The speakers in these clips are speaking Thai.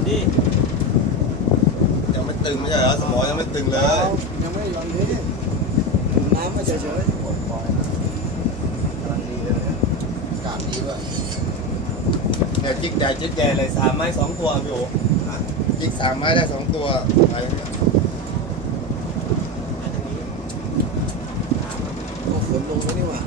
นดิยังไม่ตึงไม่ใช่เหรอสมองยังไม่ตึงเลย ยังไม่หย่อนนี้น้ำก็เฉยๆผยนะกลังดีเลยนะกาศดีด้วยแดดจิกแดดจิกแดดเลยสามไม้สองตัวอยู่จิกสามไม้ได้สองตัวไปฝนลงแล้วนี่หว่า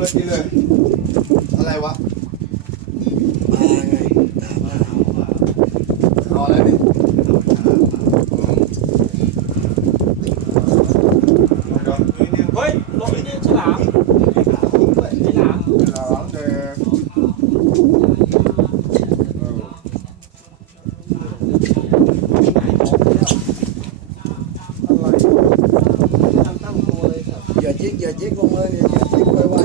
เลยกินเลย อะไรวะ ปลาไงตามมา เอาอะไรดิเดี๋ยว เฮ้ยลงนี่ฉลามฉลาม หลังเด็ก อย่าจิกอย่าจิก ลงเลยอย่าจิกไว้ไว้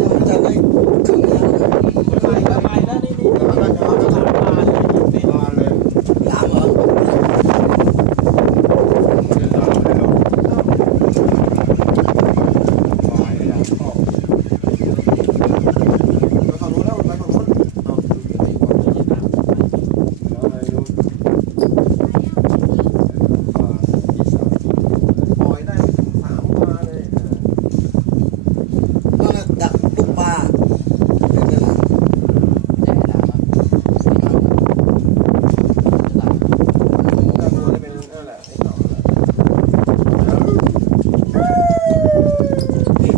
ยังไม่ทันได้ถึงน้ำเลย ไปก็ไปแล้วนี่นี่ เดี๋ยวเราจะเอาไป ฉลามปลาเนี่ยเป็น นอนเลย หลามเหรอ เดินตามไปแล้วมาเลยอะออกไปฝั่งนู้นแล้วไปฝั่งนู้นเอาแล้วอะไรนู้นอ่าอีสานปล่อยได้สามตัวเลย นั่นน่ะดักลูกปลานั่นแหละ ถ้าตัวจะเป็นนั่นแหละไอ้ต่อแหละ มันเป็น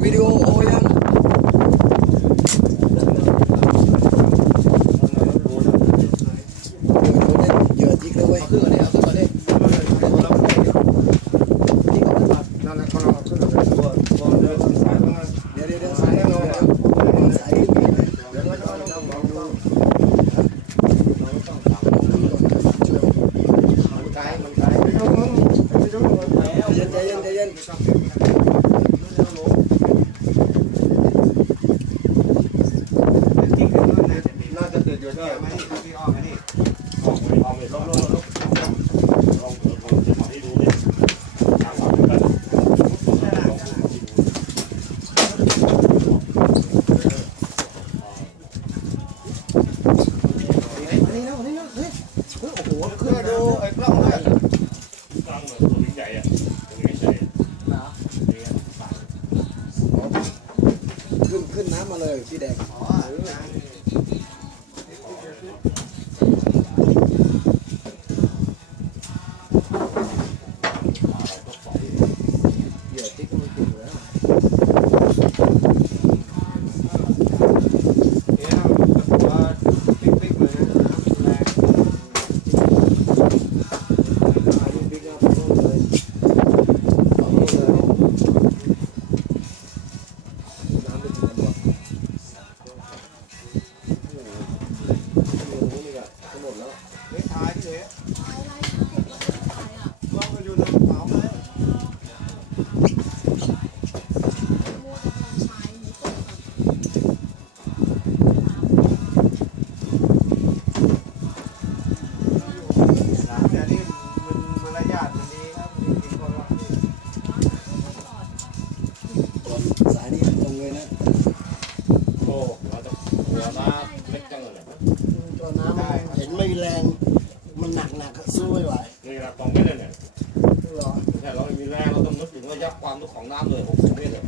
ฟืน กดวิดีโอโอยังเหยื่อจิกเลยเว้ย นั่นแหละเขาเราขึ้นเลยตัวตัวเดินสายตรงนั้น เดี๋ยวเดี๋ยวเดี๋ยวสายแล้วสายขึ้นไปเลย เดี๋ยวเราจะลองดูมันไกลมันไกลไม่ต้องมึงไม่ต้องมึง ใจเย็นใจเย็นใจเย็น น่าจะติดอยู่ด้วยไหม นี่นะนี่นะเฮ้ยโอ้โห เพื่อดูไอ้กล้องด้วย ขึ้นขึ้นน้ำมาเลยพี่แดง ไม่ถ่ายที่เหกล้องก็อยู่ในะเป๋าไหมสามเนี่ยนี่มันมารยาทมันดีครับจริงเราสายนี้ลงเลยนะตัวน้ำเห็นไม่แรง มันหนักหนักสู้ไม่ไห วนี่นะตรงนี้เลยเนี่ยหรอแต่เราไม่มีแรงเราต้องนึกถึงระยะความทุกของน้ำเลย60เมตรเลย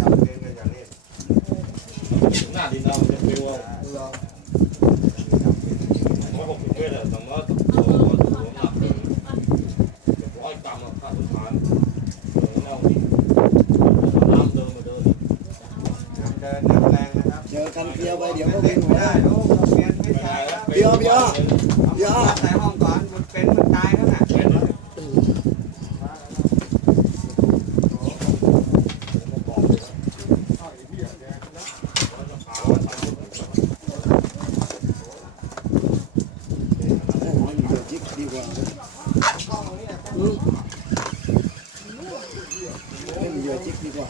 จับเล่นกันอย่างนี้ถึงหน้าดินเรามันจะฟิวว่าหรอว่า60เมตรเลยสมมติตัวตัวตัวหนักเจ็ดร้อยกรัมอะค่าสุดท้ายเออเราดิน้ำเดินมาเดินน้ำเดินน้ำแรงนะครับเจอกันเพียวไปเดี๋ยวก็วิ่งหัวได้ลูกเปลี่ยนไม่ใช่แล้วเดี๋ยวเดี๋ยวเดี๋ยวใส่ห้องก่อนมันเป็นมันตายแล้วน่ะ เป็นแล้ว โอ้โหเหยื่อจิกดีกว่าอืม ไม่มีเยื่อจิกดีกว่า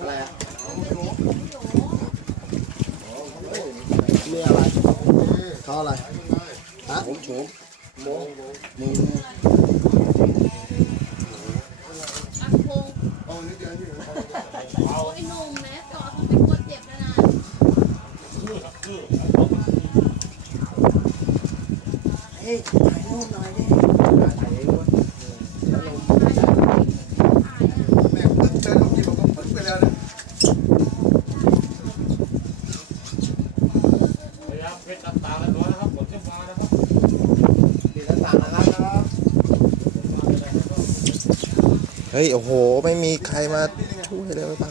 อะไรอะนี่อะไรเขาอะไรฮะผมโฉมโมมึงอักพงโอ้ยหนุ่มนะเกาะเขาไม่กลัวเจ็บนะนะเฮ้ยถ่ายรูปหน่อยดิถ่ายเองวะ แม่ตึ๊กเดินออกกินผมก็ปึ๊กไปแล้วนะ พยายามเพชรตาแล้วน้อยนะครับผลจะมานะครับ ดีแล้วสั่งนะครับ เฮ้ย โอ้โห ไม่มีใครมาช่วยเลยป่ะ